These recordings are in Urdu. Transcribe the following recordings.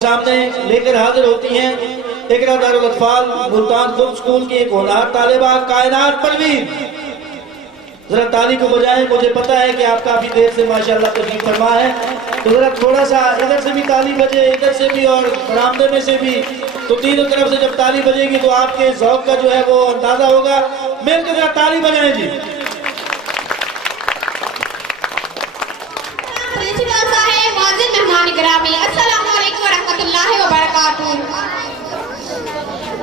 سامنے لے کر حاضر ہوتی ہیں اقرا دارالأطفال ملتان خود سکول کی ایک ہونہار طالبہ کائنات پروین. ذرا تالی کو بجائیں. مجھے پتا ہے کہ آپ کافی دیر سے ماشاءاللہ تشریف فرما ہے, تو ذرا تھوڑا سا ادھر سے بھی تالی بجے, ادھر سے بھی اور برآمدے میں سے بھی, تو تینوں طرف سے جب تالی بجے گی تو آپ کے ذوق کا جو ہے وہ اندازہ ہوگا. مل کے ذرا تالی بجائیں جی. السلام علیکم ورحمۃ اللہ وبرکاتہ.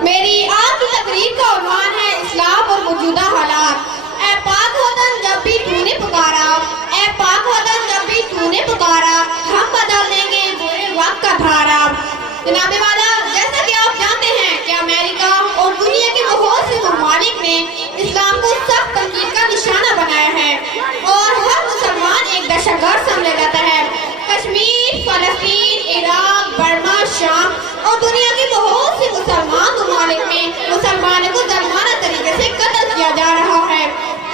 میری آج کی تقریر کا عنوان ہے اسلام اور موجودہ حالات. اے پاک وطن جب بھی تو نے پکارا, اے پاک وطن جب بھی تو نے پکارا, ہم بدل دیں گے برے وقت کا دھارا. جناب والا, جیسا کہ آپ جانتے ہیں کہ امریکہ اور دنیا کے بہت سے ممالک نے اسلام کو سخت تنقید کا نشانہ بنایا ہے اور ہر مسلمان ایک دہشت گرد سمجھا جاتا ہے. کشمیر, فلسطین, عراق, برما, شام اور دنیا کے بہت سے مسلمان ممالک میں مسلمانوں کو ظالمانہ طریقے سے قتل کیا جا رہا ہے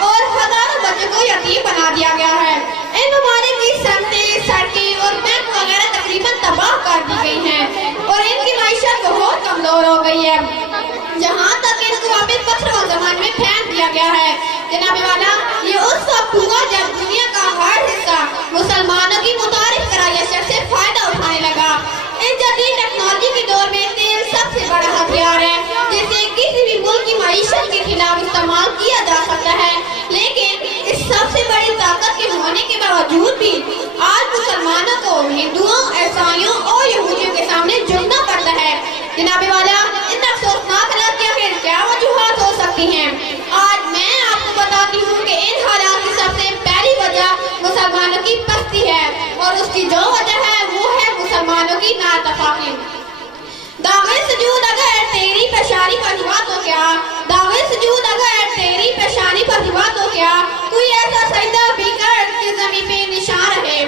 اور ہزاروں بچوں کو یتیم بنا دیا گیا ہے. ان ممالک کی سڑکیں اور بینک وغیرہ تقریباً تباہ کر دی گئی ہیں اور ان کی معیشت بہت کمزور ہو گئی ہے, جہاں تک ان کو واپس پتھر و زمان میں پھینک دیا گیا ہے. جناب والا, یہ اس وقت ہوا جب دنیا کا ہر حصہ مسلمانوں کی متعارف کرائی اشیاء سے فائدہ اٹھانے لگا. اس جدید ٹیکنالوجی کے دور میں تیل سب سے بڑا ہتھیار ہے جسے کسی بھی ملک کی معیشت کے خلاف استعمال کیا جا سکتا ہے, لیکن اس سب سے بڑی طاقت کے ہونے کے باوجود بھی آج مسلمانوں کو ہندوؤں, عیسائیوں اور یہودیوں کے سامنے جھکنا پڑتا ہے. جناب والا, ان افسوسناک حالات کی کیا وجوہات ہو سکتی ہیں؟ آج میں آپ کو بتاتی ہوں کہ ان حالات کی سب سے پہلی وجہ مسلمانوں کی پستی ہے اور اس کی جو وجہ ہے وہ ہے مسلمانوں کی نااتفاقی. داغ سجود اگر تیری پیشانی پر ہوا تو کیا, داغ سجود اگر تیری پیشانی پر ہوا تو کیا, کوئی ایسا سجدہ بھی کر کہ زمین پہ نشان رہے.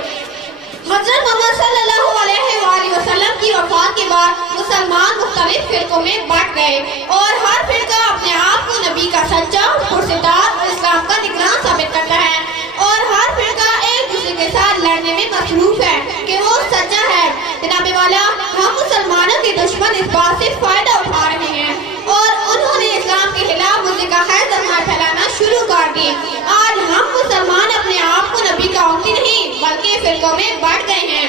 حضرت محمد صلی اللہ علیہ وآلہ وسلم کی وفات کے بعد مسلمان مختلف فرقوں میں بٹ گئے اور ہر فرقہ اپنے آپ کو نبی کا سچا, پرستار اور اسلام کا نگران ثابت کرتا ہے اور ہر فرقہ ایک دوسرے کے ساتھ لڑنے میں مصروف ہے کہ وہ سچا ہے. جناب والا, ہم مسلمانوں کے دشمن اس بات سے فائدہ اٹھا رہے ہیں اور انہوں نے اسلام کے خلاف مجھے کا خیر زمار پھیلانا شروع کر دی. آج ہم مسلمان اپنے آپ کو نبی کا امتی نہیں بلکہ فرقوں میں بٹ گئے ہیں.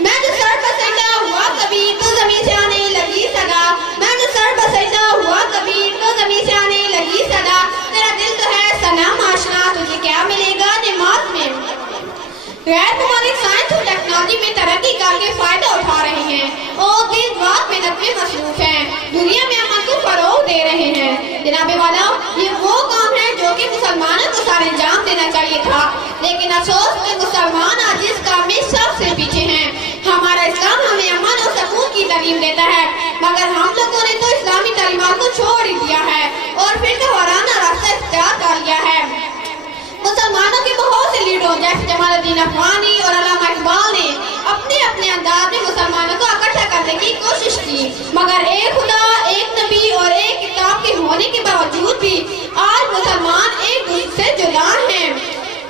میں جو سر پر سجدہ ہوا کبھی تو زمین سے آنے لگی صدا, میں جو سر پر سجدہ ہوا کبھی تو زمین سے آنے لگی صدا, تیرا دل تو ہے صنم آشنا, تجھے کیا ملے گا نماز میں. غیر ممالک سائنس اور ٹیکنالوجی میں ترقی کر کے فائدہ اٹھا رہے ہیں اور دن رات محنت میں مصروف ہیں, دنیا میں امن کو فروغ دے رہے ہیں. جناب والا, یہ وہ کام ہے جو کہ مسلمانوں کو سارے انجام دینا چاہیے تھا, لیکن افسوس کہ مسلمان آج اس کام میں سب سے پیچھے ہیں. ہمارا اسلام ہمیں امن اور سکون کی تعلیم دیتا ہے, مگر ہم لوگوں نے تو اسلامی تعلیمات کو چھوڑ ہی دیا ہے اور پھر وارانہ راستہ اختیار کر لیا ہے. مسلمانوں کے بہت سے لیڈروں جیسے جمال الدین افغانی اور علامہ اقبال نے اپنے اپنے انداز میں مسلمانوں کو اکٹھا کرنے کی کوشش کی, مگر ایک خدا, ایک نبی اور ایک کتاب کے ہونے کے باوجود بھی آج مسلمان ایک دوسرے سے جدا ہیں.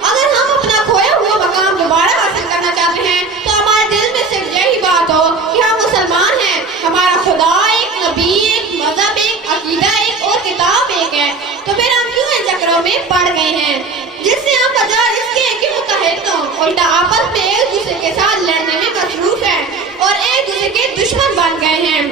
اگر ہم اپنا کھویا ہوا مقام دوبارہ حاصل کرنا چاہتے ہیں تو ہمارے دل میں صرف یہی بات ہو کہ ہم مسلمان ہیں, ہمارا خدا ایک, نبی ایک, مذہب ایک, عقیدہ ایک اور کتاب ایک ہے. تو پھر ہم کیوں ان چکروں میں پڑ گئے ہیں جس سے ہم بجائے اس کے کہ متحد ہوں الٹا آپس میں ایک دوسرے کے ساتھ لڑنے میں مصروف ہیں اور ایک دوسرے کے دشمن بن گئے ہیں.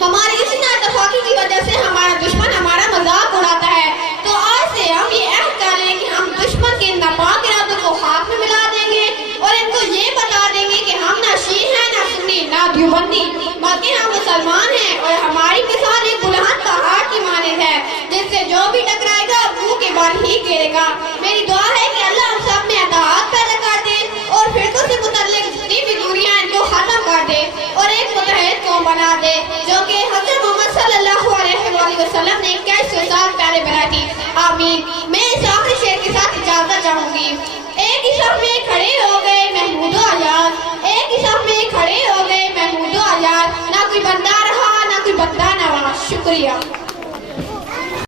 ہماری اسی نااتفاقی کی وجہ سے ہمارا دشمن ہمارا مذاق اڑاتا ہے. تو آج سے ہم یہ عہد کر لیں کہ ہم دشمن کے ناپاک ارادوں کو خاک میں ملا دیں گے اور ان کو یہ بتا دیں گے کہ ہم نہ شیعہ ہیں, نہ سنی, نہ دیوبندی, بلکہ ہم مسلمان ہیں اور ہماری مثال ایک بلند پہاڑ کی مانند ہے جس سے جو بھی ٹکرائے گا منہ کے بال ہی گرے گا. میری دعا ہے کہ اللہ ہم سب میں اتحاد پیدا کر دے اور فرقوں سے متعلق جتنی بھی دوریاں ان کو ختم کر دے اور ایک متحد قوم بنا دے جو کہ حضرت محمد صلی اللہ علیہ وآلہ وسلم نے 2100 سال پہلے بنائی تھی. آمین. میں اس آخری شعر کے ساتھ اجازت چاہوں گی. ایک ہی صف میں کھڑے ہو گئے محمود و آزاد, ایک ہی صف میں کھڑے ہو گئے محمود و آزاد, نہ کوئی بندہ رہا نہ کوئی بندہ نواز. شکریہ.